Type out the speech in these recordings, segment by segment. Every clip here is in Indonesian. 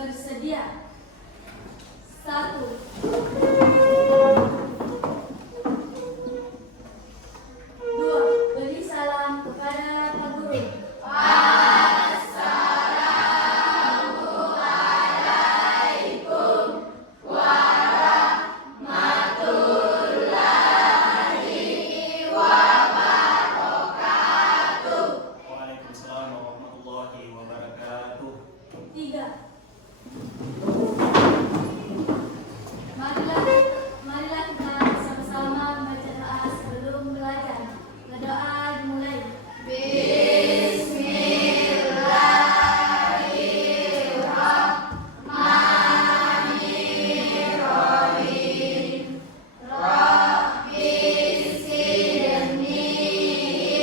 Bersedia. 1. Beri salam kepada Pak Guru. Assalamualaikum warahmatullahi wabarakatuh. Waalaikumsalam warahmatullahi wabarakatuh. 3. Marilah kita sama-sama membaca doa sebelum belajar. Doa dimulai. Bismillahirrahmanirrahim. Rabbi zidni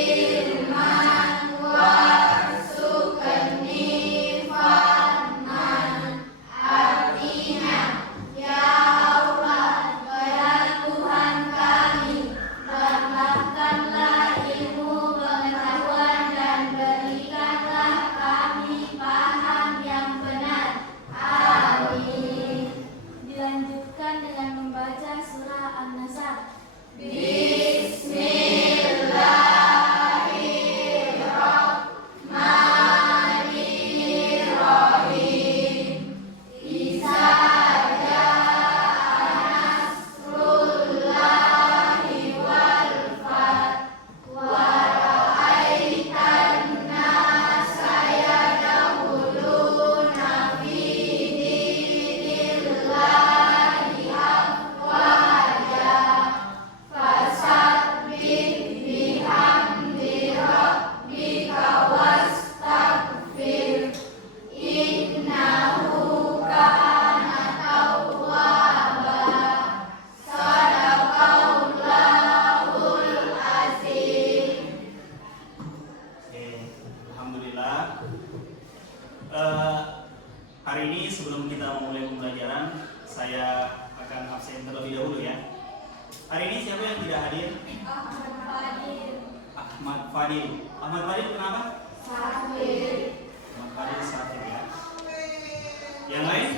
ilman warzuqni fahman. Artinya, ya Allah, ya Tuhan kami, tambahkanlah ilmu pengetahuan dan berikanlah kami paham yang benar. Amin. Dilanjutkan dengan membaca surah An-Nasr. Bismillahirrahmanirrahim. Iza nasrullahi wal fath wa ra'aitan nasa yadkhuluna fi dinillahi afwaja fasabbih bihamdi rabbika wastaghfir innahu kana tawwaba. Shadaqallahul azim. Alhamdulillah. Hari ini sebelum kita memulai pembelajaran, saya akan absen terlebih dahulu ya. Hari ini siapa yang tidak hadir? Ahmad Fadil. Ahmad Fadil kenapa? Sakit. Ahmad Fadil sakit ya. Yang lain?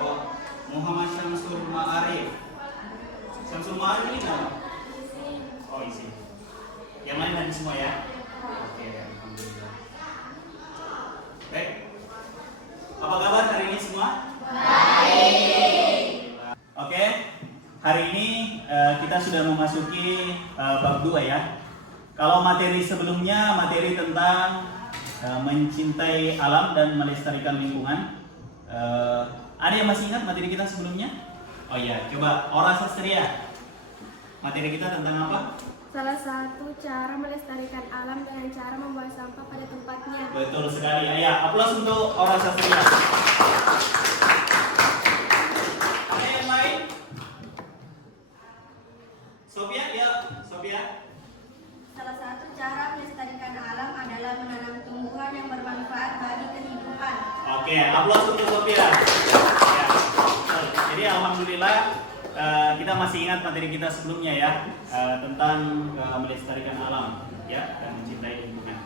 Oh, Muhammad Syamsul Ma'arif. Syamsul Ma'arif ini kenapa? Oh, isi. Yang lain hadir semua ya? Oke, alhamdulillah. Baik. Apa kabar hari ini semua? Baik. Oke. Hari ini kita sudah memasuki bab 2 ya. Kalau materi sebelumnya materi tentang mencintai alam dan melestarikan lingkungan. Ada yang masih ingat materi kita sebelumnya? Oh iya, coba Ora Sastria. Materi kita tentang apa? Salah satu cara melestarikan alam dengan cara membuang sampah pada tempatnya. Betul sekali. Ya, aplaus untuk Ora Sastria. Ada yang lain? Sofia, ya, Sofia. Salah satu cara melestarikan alam adalah menanam tumbuhan yang bermanfaat bagi kehidupan. Oke, aplaus untuk Sofia. Ya. Jadi alhamdulillah kita masih ingat materi kita sebelumnya ya tentang melestarikan alam ya dan mencintai lingkungan.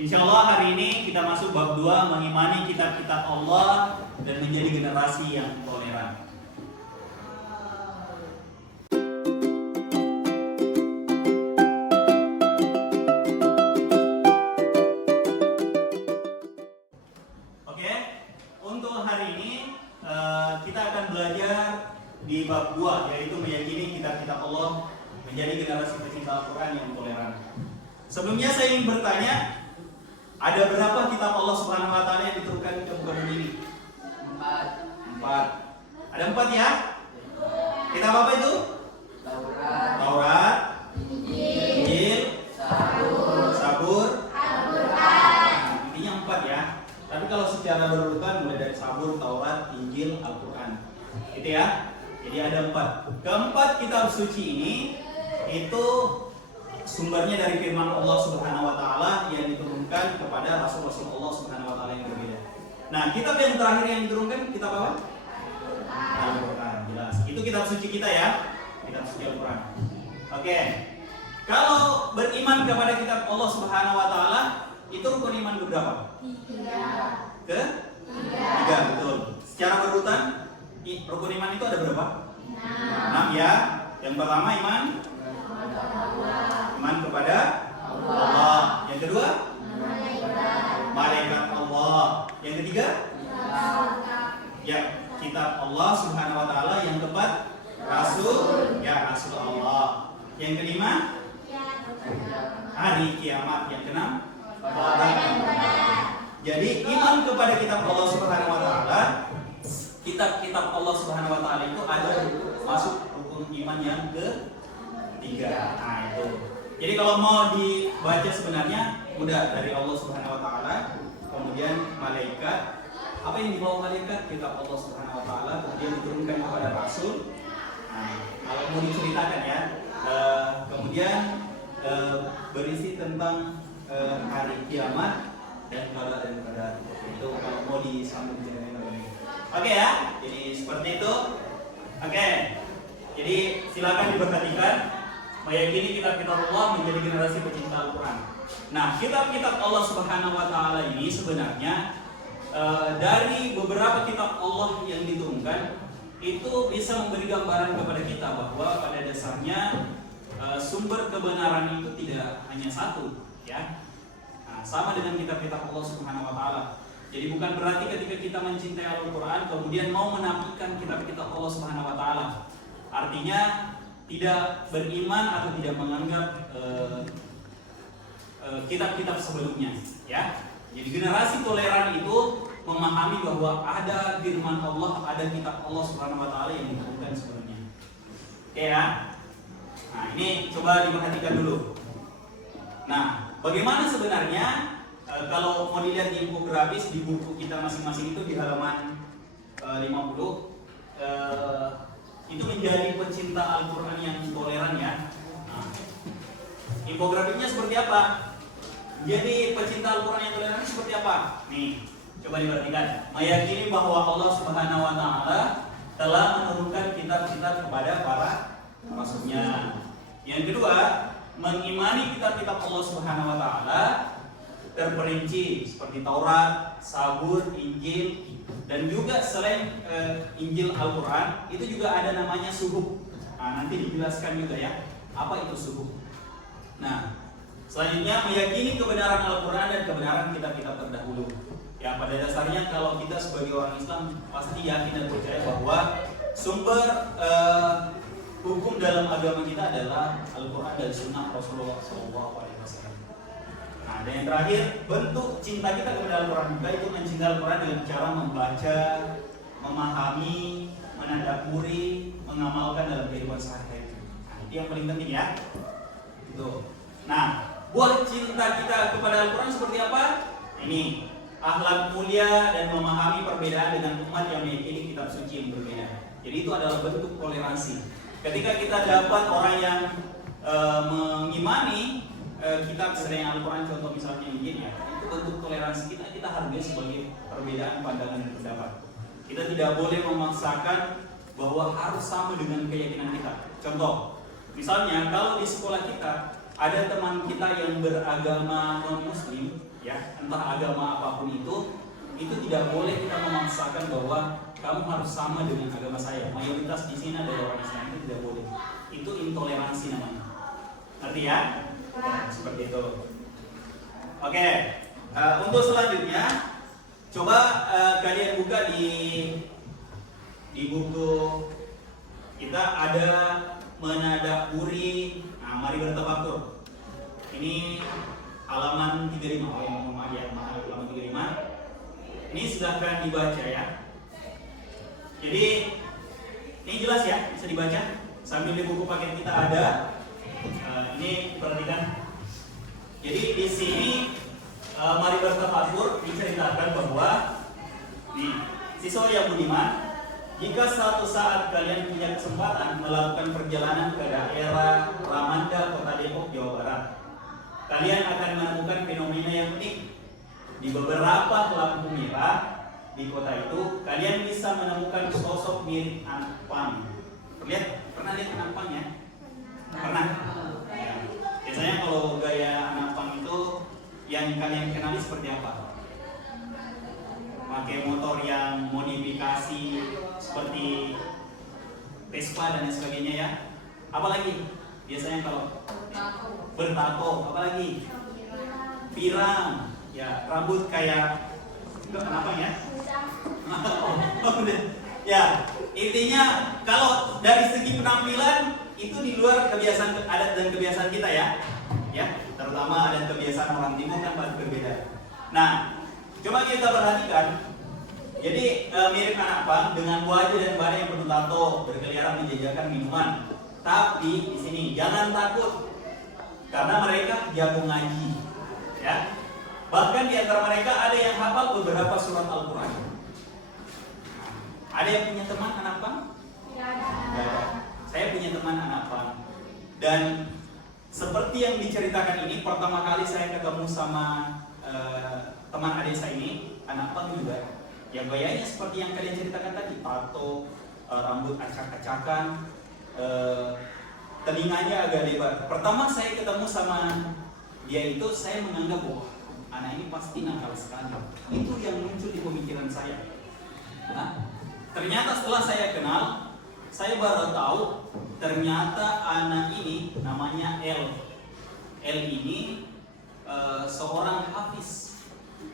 Insya Allah hari ini kita masuk bab 2 mengimani kitab-kitab Allah dan menjadi generasi yang toleran. Oke, untuk hari ini kita akan belajar di bab 2 yaitu meyakini kitab-kitab Allah menjadi generasi pecinta Al-Quran yang toleran. Sebelumnya saya ingin bertanya, ada berapa kitab Allah Subhanahu wa taala yang diturunkan ke muka bumi ini? 4. Ada 4 ya? Kitab apa itu? Taurat, Injil, Zabur, Al-Quran. Intinya 4 ya. Tapi kalau secara berurutan mulai dari Zabur, Taurat, Injil, Al-Quran. Gitu ya. Jadi ada 4. Keempat kitab suci ini itu sumbernya dari firman Allah Subhanahu wa taala yang diturunkan kepada rasul-rasul Allah Subhanahu wa taala yang berbeda. Nah, kitab yang terakhir yang diturunkan kitab apa? Al-Quran. Jelas. Itu kitab suci kita ya. Kitab suci Al-Quran. Oke. Kalau beriman kepada kitab Allah Subhanahu wa taala, itu rukun iman berapa? 3. Tiga, betul. Secara berurutan, rukun iman itu ada berapa? 6 ya. Yang pertama iman kepada Allah. Yang kedua malaikat Allah. Yang ketiga ya kitab Allah Subhanahu wa taala. Yang keempat rasul Allah. Yang kelima hari kiamat. Yang keenam jadi iman kepada kitab Allah Subhanahu wa taala. Kitab-kitab Allah Subhanahu wa taala itu ada masuk rukun iman yang ketiga. Nah, itu. Jadi kalau mau dibaca sebenarnya mudah, dari Allah Subhanahu wa taala, kemudian malaikat. Apa yang dibawa malaikat? Kitab Allah Subhanahu wa taala, kemudian diturunkan kepada rasul. Nah, kalau mau diceritakan ya. Kemudian berisi tentang hari kiamat dan qada. Itu kalau mau disambung dengan ini. Oke ya. Jadi seperti itu. Oke. Jadi silakan diperhatikan, meyakini kitab-kitab Allah menjadi generasi pecinta Al-Quran. Nah, kitab-kitab Allah Subhanahu wa taala ini sebenarnya dari beberapa kitab Allah yang diturunkan itu bisa memberi gambaran kepada kita bahwa pada dasarnya sumber kebenaran itu tidak hanya satu, ya. Nah, sama dengan kitab-kitab Allah Subhanahu wa taala. Jadi bukan berarti ketika kita mencintai Al-Quran kemudian mau menafikan kitab-kitab Allah Subhanahu wa taala. Artinya tidak beriman atau tidak menganggap kitab-kitab sebelumnya, ya. Jadi generasi toleran itu memahami bahwa ada firman Allah, ada kitab Allah Subhanahu wa taala yang diturunkan sebelumnya. Oke ya. Nah, ini coba diperhatikan dulu. Nah, bagaimana sebenarnya kalau mau dilihat di infografis di buku kita masing-masing itu di halaman 50 itu menjadi pecinta Al-Quran yang toleran ya. Nah, infografisnya seperti apa? Jadi pecinta Al-Quran yang toleran seperti apa? Nih, coba diperhatikan. Meyakini bahwa Allah Subhanahu wa taala telah menurunkan kitab-kitab kepada para rasulnya. Yang kedua, mengimani kitab-kitab Allah Subhanahu wa taala terperinci seperti Taurat, Zabur, Injil, dan juga selain Injil Al-Quran itu juga ada namanya suhuf. Nah, nanti dijelaskan juga ya apa itu suhuf. Nah, selanjutnya meyakini kebenaran Al-Quran dan kebenaran kitab-kitab terdahulu. Ya, pada dasarnya kalau kita sebagai orang Islam pasti yakin dan percaya bahwa sumber hukum dalam agama kita adalah Al-Quran dan Sunnah Rasulullah SAW. Nah, dan yang terakhir, bentuk cinta kita kepada Al-Quran juga itu mencintai Al-Quran dengan cara membaca, memahami, menadaburi, mengamalkan dalam kehidupan sehari-hari. Nah, itu yang paling penting ya. Itu. Nah, buah cinta kita kepada Al-Quran seperti apa? Ini akhlak mulia dan memahami perbedaan dengan umat yang meyakini kitab suci yang berbeda. Jadi itu adalah bentuk toleransi. Ketika kita dapat orang yang mengimani kitab selain Al-Quran, contoh misalnya Injil ya, itu bentuk toleransi kita hargai sebagai perbedaan pandangan dan pendapat. Kita tidak boleh memaksakan bahwa harus sama dengan keyakinan kita. Contoh, misalnya kalau di sekolah kita ada teman kita yang beragama non-muslim, ya, entah agama apapun itu tidak boleh kita memaksakan bahwa kamu harus sama dengan agama saya. Mayoritas di sini adalah orang Islam, itu tidak boleh. Itu intoleransi namanya. Ngerti ya? Ya, seperti itu. Oke, untuk selanjutnya coba kalian buka di buku kita ada menadaburi. Nah, mari bertafakur. Ini halaman 35. Oh, yang mau ya, halaman 35. Ini silahkan dibaca ya. Jadi ini jelas ya, bisa dibaca sambil di buku paket kita ada. Ini perhatikan. Jadi di sini mari bertafakur diceritakan bahwa nih, siswa yang budiman, jika suatu saat kalian punya kesempatan melakukan perjalanan ke daerah Ramanda, Kota Depok, Jawa Barat, kalian akan menemukan fenomena yang unik. Di beberapa lampu merah di kota itu, kalian bisa menemukan sosok mirip anak pang. Pernah lihat anak pang ya? Pernah? Ya. Biasanya kalau gaya anak pang itu yang kalian kenali seperti apa? pakai motor yang modifikasi seperti Vespa dan lain sebagainya ya. Apalagi biasanya kalau bertato, apalagi pirang, ya rambut kayak kenapa ya? Ya, intinya kalau dari segi penampilan itu di luar kebiasaan adat dan kebiasaan kita ya, terutama adat kebiasaan orang timur kan pasti berbeda. Nah, coba kita perhatikan, jadi mirip anak pang dengan wajah dan badan yang penuh tato berkeliaran menjajakan minuman. Tapi di sini jangan takut, karena mereka jago ngaji, ya. Bahkan di antara mereka ada yang hafal beberapa surat Al-Quran. Ada yang punya teman anak pang? Tidak ada. Saya punya teman anak pang. Dan seperti yang diceritakan ini, pertama kali saya ketemu sama teman adik saya ini, anak pang juga. Ya gayanya seperti yang kalian ceritakan tadi, tato, rambut acak-acakan, telinganya agak lebar. Pertama saya ketemu sama dia itu, saya menganggap bahwa anak ini pasti nakal sekali. Itu yang muncul di pemikiran saya. Nah, ternyata setelah saya kenal, saya baru tahu ternyata anak ini namanya L. L ini seorang hafiz.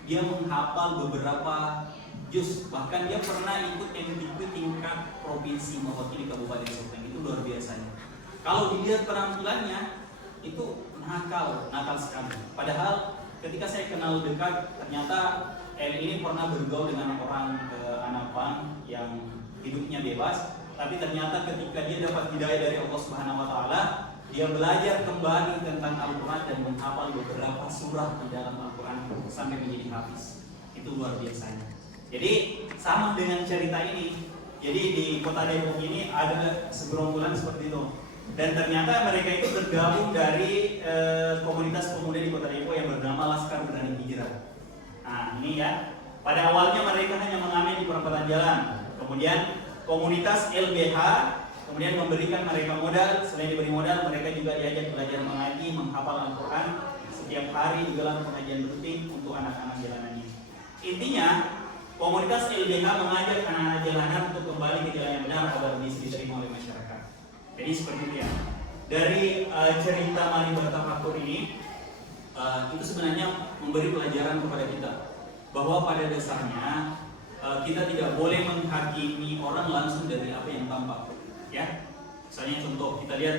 Dia menghafal beberapa juz. Bahkan dia pernah ikut MTQ tingkat provinsi mewakili Kabupaten Sopeng. Itu luar biasanya. Kalau dilihat penampilannya itu nakal sekali. Padahal ketika saya kenal dekat, ternyata L ini pernah bergaul dengan orang anak pang yang hidupnya bebas, tapi ternyata ketika dia dapat hidayah dari Allah Subhanahu wa taala, dia belajar kembali tentang Al-Qur'an dan menghafal beberapa surah di dalam Al-Qur'an sampai menjadi hafiz. Itu luar biasanya. Jadi sama dengan cerita ini. Jadi di Kota Depok ini ada segerombolan seperti itu. Dan ternyata mereka itu tergabung dari komunitas pemuda di Kota Depok yang bernama Laskar Berani Hijrah. Nah ini ya, pada awalnya mereka hanya mengamen di perempatan jalan. Kemudian komunitas LBH kemudian memberikan mereka modal. Selain diberi modal, mereka juga diajak belajar mengaji, menghafal Al-Quran. Setiap hari digelar pengajian rutin untuk anak-anak jalanan ini. Intinya, komunitas LBH mengajak anak-anak jalanan untuk kembali ke jalan yang benar agar bisa diterima oleh masyarakat. Jadi seperti itu ya. Dari cerita Mari Bertafakur ini, itu sebenarnya memberi pelajaran kepada kita bahwa pada dasarnya kita tidak boleh menghakimi orang langsung dari apa yang tampak, ya. Misalnya contoh kita lihat,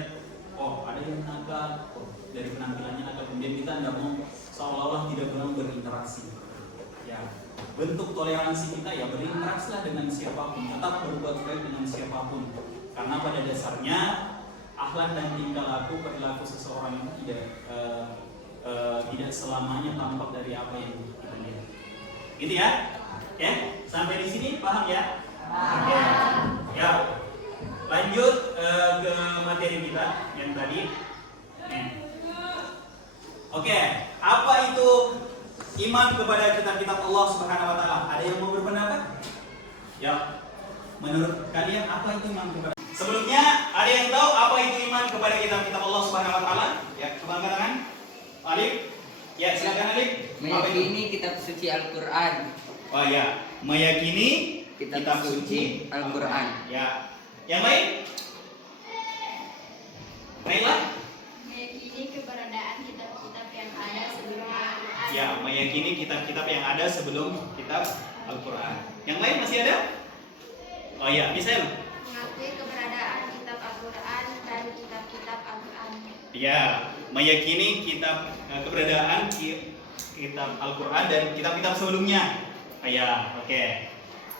oh ada yang nakal, dari penampilannya nakal, kemudian kita tidak mau seolah-olah tidak pernah berinteraksi. Ya, bentuk toleransi kita ya berinteraksilah dengan siapapun, tetap berbuat baik dengan siapapun, karena pada dasarnya akhlak dan tingkah laku perilaku seseorang itu tidak selamanya tampak dari apa yang kita lihat. Gitu ya? Ya, sampai di sini paham ya? Oke. Ya. Lanjut ke materi kita yang tadi. Oke, apa itu iman kepada kitab-kitab Allah Subhanahu wa taala? Ada yang mau berpendapat? Ya. Menurut kalian apa itu iman kepada? Sebelumnya ada yang tahu apa itu iman kepada kitab-kitab Allah Subhanahu wa taala? Ya, coba angkat tangan. Alif. Ya, silakan Alif. Meyakini kitab suci Al-Qur'an. Oh ya, meyakini kitab suci Al-Qur'an. Ya. Yang lain? Naila? Meyakini keberadaan kitab-kitab yang ada sebelum Al-Quran. Ya, meyakini kitab-kitab yang ada sebelum kitab Al-Quran. Yang lain masih ada? Oh iya, misalnya? Mengakui keberadaan kitab Al-Quran dan kitab-kitab Al-Quran. Ya, meyakini keberadaan kitab Al-Quran dan kitab-kitab sebelumnya. Ya, oke.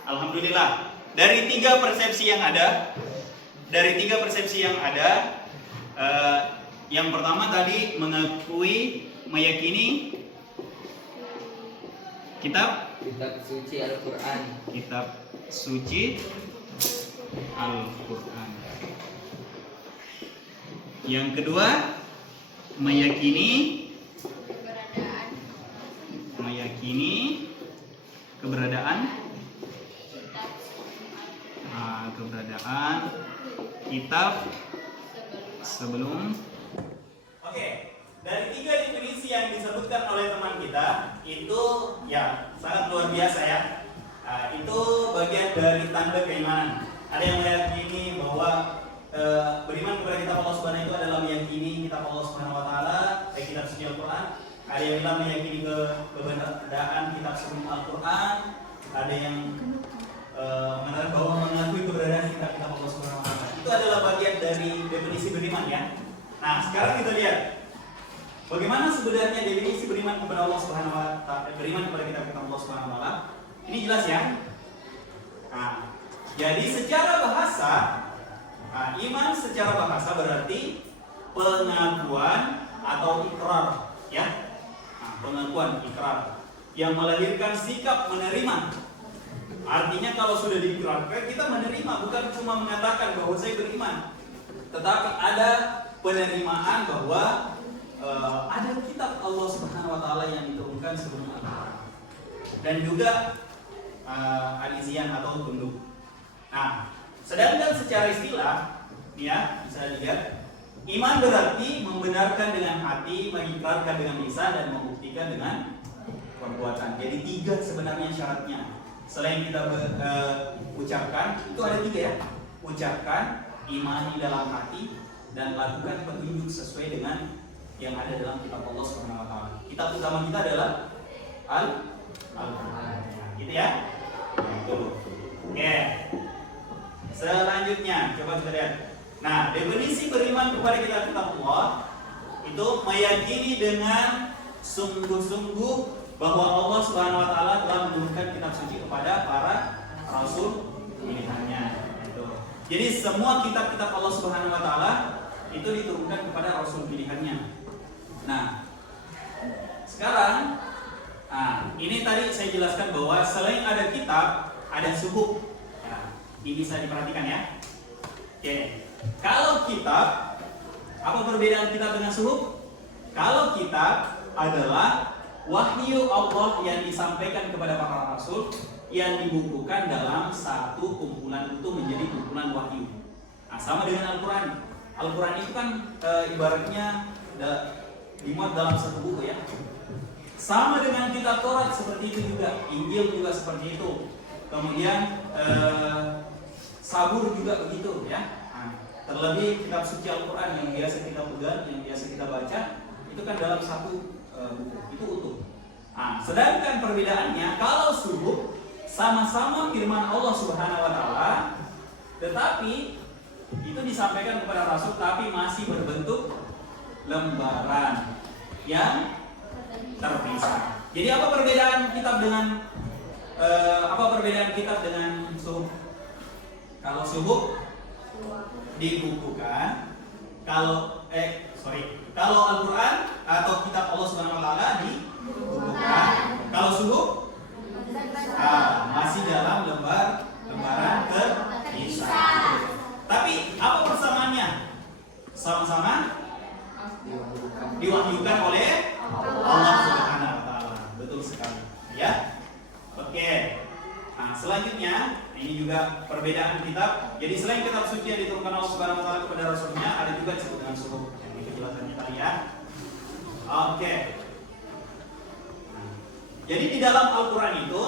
Alhamdulillah. Dari tiga persepsi yang ada, yang pertama tadi meyakini kitab suci Al-Qur'an. Kitab suci Al-Qur'an. Yang kedua meyakini keberadaan kitab sebelum. Oke, dari tiga definisi yang disebutkan oleh teman kita itu ya sangat luar biasa ya. Itu bagian dari tanda keimanan. Ada yang meyakini bahwa beriman kepada kitab Allah Subhanahu itu adalah meyakini kitab Allah Subhanahu wa taala, kitab suci Al-Qur'an. Ada yang bilang meyakini keberadaan kitab suci Al-Qur'an. Ada yang mengatakan bahwa mengakui keberadaan kitab Allah Subhanahu wa taala. Itu adalah bagian dari definisi beriman ya. Nah, sekarang kita lihat bagaimana sebenarnya definisi beriman kepada Allah Subhanahu wa taala, beriman kepada kitab Allah Subhanahu wa taala. Ini jelas ya. Nah, jadi secara bahasa, iman secara bahasa berarti pengakuan atau ikrar, ya. Pengakuan, ikrar yang melahirkan sikap menerima. Artinya kalau sudah diikrarkan kita menerima, bukan cuma mengatakan bahwa saya beriman, tetapi ada penerimaan bahwa ada kitab Allah Subhanahu wa taala yang diturunkan sebelum Al-Qur'an. Dan juga al-izyan atau tunduk. Nah, sedangkan secara istilah, ya, bisa dilihat iman berarti membenarkan dengan hati, mengikrarkan dengan lisan dan membuktikan dengan perbuatan. Jadi 3 sebenarnya syaratnya. Selain kita ucapkan, itu ada 3 ya. Ucapkan, imani dalam hati, dan lakukan petunjuk sesuai dengan yang ada dalam kitab Allah Subhanahu wa taala. Kitab utama kita adalah Al-Qur'an. Gitu ya. Oke. Selanjutnya, coba kita lihat. Nah, definisi beriman kepada kitab Allah itu meyakini dengan sungguh-sungguh bahwa Allah Subhanahu wa taala telah menurunkan kitab suci kepada para rasul pilihannya. Jadi semua kitab-kitab Allah Subhanahu wa taala itu diturunkan kepada rasul pilihannya. Nah, sekarang ini tadi saya jelaskan bahwa selain ada kitab, ada suhuf. Nah, ini bisa diperhatikan ya. Oke. Kalau kitab, apa perbedaan kitab dengan suhuf? Kalau kitab adalah wahyu Allah yang disampaikan kepada para rasul yang dibukukan dalam satu kumpulan utuh menjadi kumpulan wahyu. Nah, sama dengan Al-Qur'an. Al-Qur'an itu kan ibaratnya dimuat dalam satu buku ya. Sama dengan kitab Taurat seperti itu juga, Injil juga seperti itu. Kemudian Zabur juga begitu ya. Nah, terlebih kitab suci Al-Qur'an yang biasa kita pegang, yang biasa kita baca, itu kan dalam satu buku, itu utuh. Nah, sedangkan perbedaannya kalau suhuf sama-sama firman Allah Subhanahu wa taala, tetapi itu disampaikan kepada rasul tapi masih berbentuk lembaran yang terpisah. Jadi apa perbedaan kitab dengan suhuf? Kalau suhuf dibukukan, kalau Al-Qur'an atau kitab Allah Subhanahu wa taala dibukukan. Kalau suhuf masih dalam lembaran terpisah. Tapi apa persamaannya? Sama-sama diwahyukan oleh Allah Subhanahu wa taala. Betul sekali. Ya. Oke. Nah, selanjutnya ini juga perbedaan kitab. Jadi selain kitab suci yang diturunkan Allah Subhanahu wa taala kepada rasulnya, ada juga disebut dengan suhuf. Yang itu jelasannya tadi ya. Oke. Jadi di dalam Al-Qur'an itu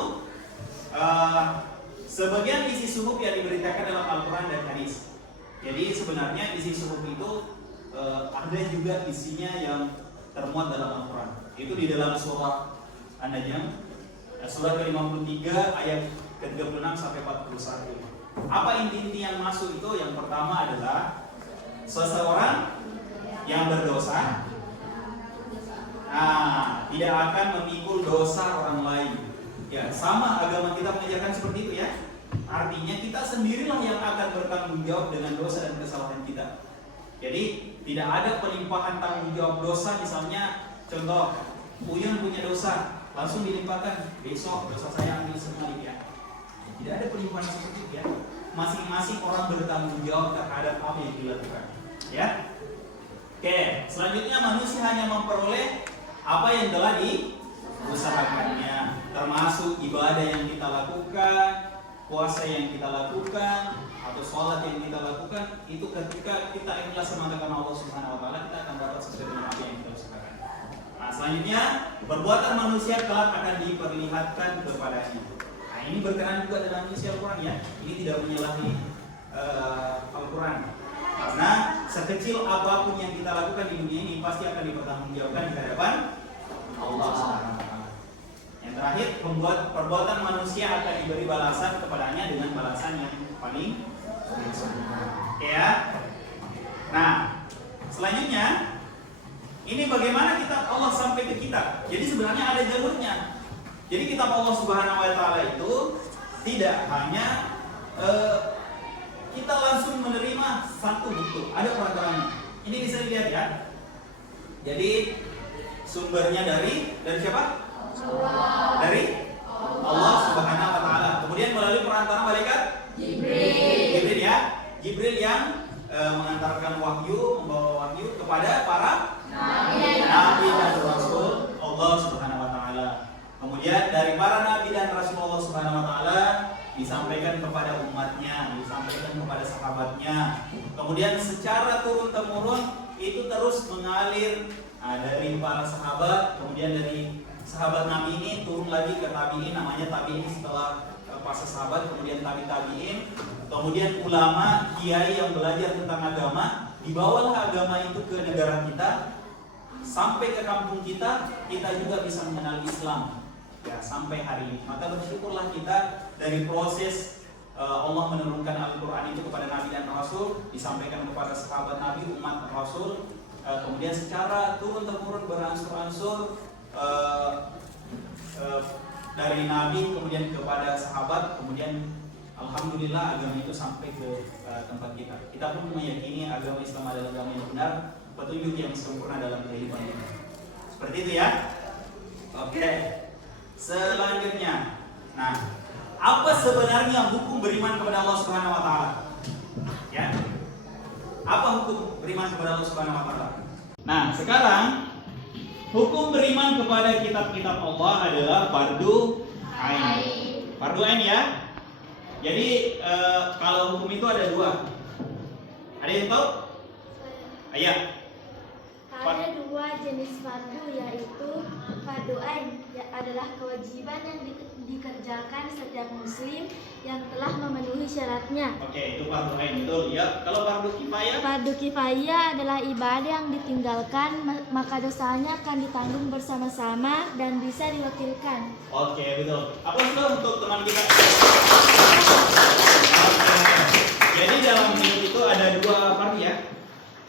sebagian isi suhuf yang diberitakan dalam Al-Qur'an dan hadis. Jadi sebenarnya isi suhuf itu ada juga isinya yang termuat dalam Al-Qur'an. Itu di dalam surah An-Najm, surah ke-53 ayat ke-36 sampai 41. Apa inti-inti yang masuk itu? Yang pertama adalah seseorang yang berdosa tidak akan memikul dosa orang lain. Ya, sama agama kita mengajarkan seperti itu ya. Artinya kita sendirilah yang akan bertanggung jawab dengan dosa dan kesalahan kita. Jadi tidak ada pelimpahan tanggung jawab dosa. Misalnya contoh, Uyun punya dosa, langsung dilimpahkan, besok dosa saya ambil semua ya. Tidak ada pelimpahan seperti itu ya. Masing-masing orang bertanggung jawab terhadap apa yang dilakukan. Ya. Oke, selanjutnya manusia hanya memperoleh apa yang telah diusahakannya, termasuk ibadah yang kita lakukan, puasa yang kita lakukan, atau sholat yang kita lakukan. Itu ketika kita ikhlas semata karena Allah Subhanahu wa taala, kita akan dapat sesuai dengan apa yang kita usahakan. Nah, selanjutnya perbuatan manusia kelak akan diperlihatkan kepadanya. Nah, ini berkenan juga dengan isi Al-Quran ya. Ini tidak menyalahi Al-Quran. Karena sekecil apapun yang kita lakukan di dunia ini pasti akan dipertanggungjawabkan di hadapan Allah Subhanahu wa taala. Yang terakhir, perbuatan manusia akan diberi balasan kepadanya dengan balasan yang paling sempurna. Oke ya. Nah, selanjutnya ini bagaimana kita Allah sampai ke kita. Jadi sebenarnya ada jalurnya. Jadi kitab Allah Subhanahu wa taala itu tidak hanya kita langsung menerima satu buku, ada perantaranya. Ini bisa dilihat ya. Jadi sumbernya dari siapa? Dari Allah Subhanahu wa taala. Kemudian melalui perantara malaikat Jibril ya. Jibril yang mengantarkan wahyu, membawa wahyu kepada para nabi dan rasul Allah Subhanahu wa taala. Kemudian dari para nabi dan rasul Allah Subhanahu wa taala disampaikan kepada umatnya, disampaikan kepada sahabatnya. Kemudian secara turun-temurun itu terus mengalir dari para sahabat, kemudian dari sahabat Nabi ini turun lagi ke tabi'in, namanya tabi'in setelah para sahabat, kemudian tabi'in, kemudian ulama, kiai yang belajar tentang agama, dibawalah agama itu ke negara kita, sampai ke kampung kita juga bisa mengenal Islam. Ya, sampai hari ini. Maka bersyukurlah kita dari proses Allah menurunkan Al-Quran itu kepada Nabi dan Rasul, disampaikan kepada sahabat Nabi, umat Rasul, kemudian secara turun-temurun beransur-ansur dari Nabi kemudian kepada sahabat, kemudian Alhamdulillah agama itu sampai ke tempat kita. Kita pun meyakini agama Islam adalah agama yang benar, petunjuk yang sempurna dalam kehidupan kita. Seperti itu ya. Oke. Selanjutnya, nah, apa sebenarnya hukum beriman kepada Allah Subhanahu wa taala? Ya. Apa hukum beriman kepada Allah Subhanahu wa taala? Nah, sekarang hukum beriman kepada kitab-kitab Allah adalah fardu ain. Fardu ain ya. Jadi kalau hukum itu ada dua. Ada yang tahu? Ayat. Ada dua jenis fardu, yaitu fardu ain adalah kewajiban yang dikerjakan setiap muslim yang telah memenuhi syaratnya. Oke, itu fardu ain, betul ya. Kalau fardu kifayah? Fardu kifayah adalah ibadah yang ditinggalkan maka dosanya akan ditanggung bersama-sama dan bisa diwakilkan. Oke, betul. Apa itu untuk teman kita? Jadi dalam hidup itu ada dua fardu ya.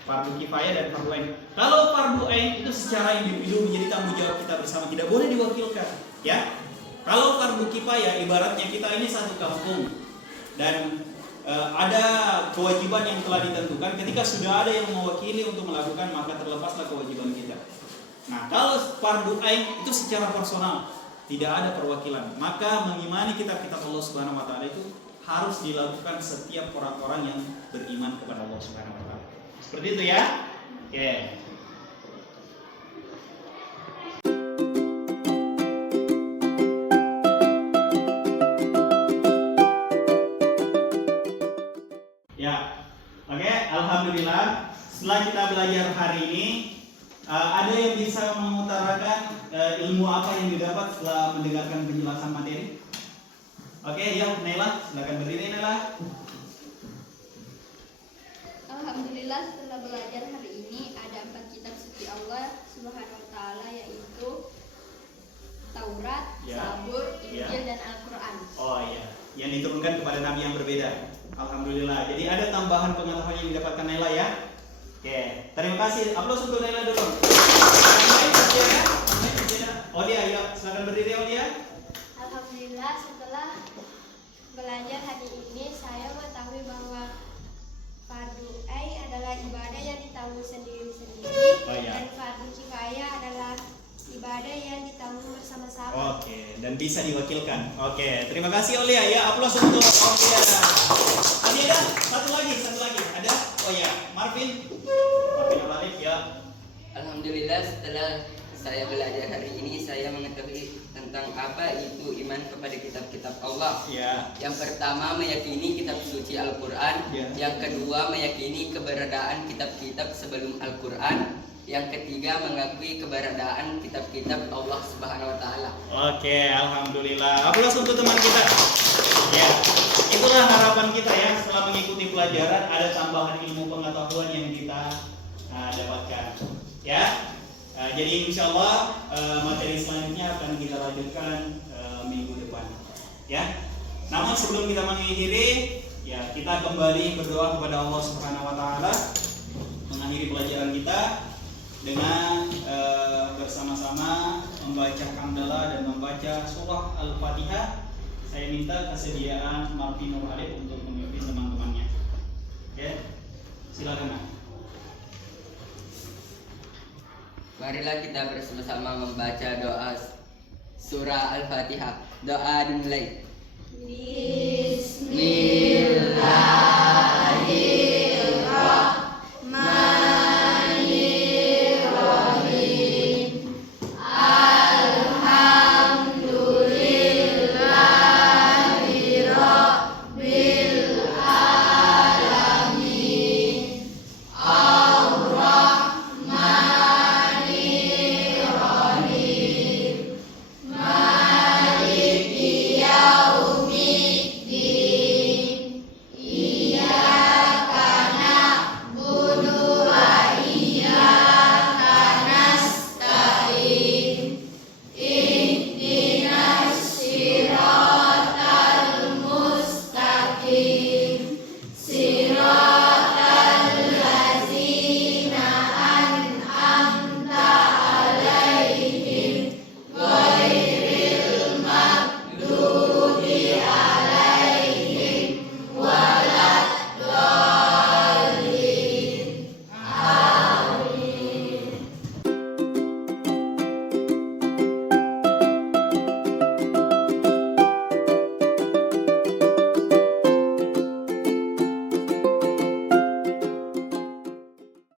Fardu kifayah dan fardu ain. Kalau fardu ain itu secara individu menjadi tanggung jawab kita bersama, tidak boleh diwakilkan, ya. Kalau fardu kifayah ibaratnya kita ini satu kampung dan ada kewajiban yang telah ditentukan. Ketika sudah ada yang mewakili untuk melakukan, maka terlepaslah kewajiban kita. Nah, kalau fardu ain itu secara personal, tidak ada perwakilan. Maka mengimani kitab-kitab Allah Subhanahu wa taala itu harus dilakukan setiap orang-orang yang beriman kepada Allah Subhanahu wa taala. Seperti itu ya. Oke. Ya. Oke, alhamdulillah setelah kita belajar hari ini ada yang bisa mengutarakan ilmu apa yang didapat setelah mendengarkan penjelasan materi? Oke, ya Naila, silakan berdiri Naila. Alhamdulillah setelah belajar hari ini ada 4 kitab suci Allah Subhanahu wa taala, yaitu Taurat, Zabur, Injil dan Al-Qur'an. Oh iya, yang diturunkan kepada nabi yang berbeda. Alhamdulillah. Jadi ada tambahan pengetahuan yang didapatkan Naila ya. Oke, terima kasih. Aplaus untuk Naila dulu. Olia, ya, silakan berdiri Olia. Alhamdulillah setelah belajar hari ini saya mengetahui bahwa fardu ain adalah ibadah yang ditanggung sendiri-sendiri, dan fardu kifayah adalah ibadah yang ditanggung bersama-sama. Oke, dan bisa diwakilkan. Oke, terima kasih Olia ya. Aplaus untuk Olia. Ada satu lagi. Ada? Oh ya, Marvin Alif ya. Alhamdulillah setelah saya belajar hari ini saya mengetahui tentang apa itu iman kepada kitab-kitab Allah. Ya. Yang pertama meyakini kitab suci Al-Quran. Ya. Yang kedua meyakini keberadaan kitab-kitab sebelum Al-Quran. Yang ketiga, mengakui keberadaan kitab-kitab Allah Subhanahu wa taala. Oke, alhamdulillah. Aplaus untuk teman kita. Ya, itulah harapan kita ya, setelah mengikuti pelajaran ada tambahan ilmu pengetahuan yang kita dapatkan. Ya. Jadi insya Allah materi selanjutnya akan kita lanjutkan minggu depan. Ya. Namun sebelum kita mengakhiri, ya kita kembali berdoa kepada Allah Subhanahu wa taala mengakhiri pelajaran kita dengan bersama-sama membaca hamdalah dan membaca surah Al-Fatihah. Saya minta kesediaan Martin Nur Arif untuk memimpin teman-temannya. Oke, silakan. Marilah kita bersama-sama membaca doa surah Al-Fatihah. Doa dimulai. Bismillah.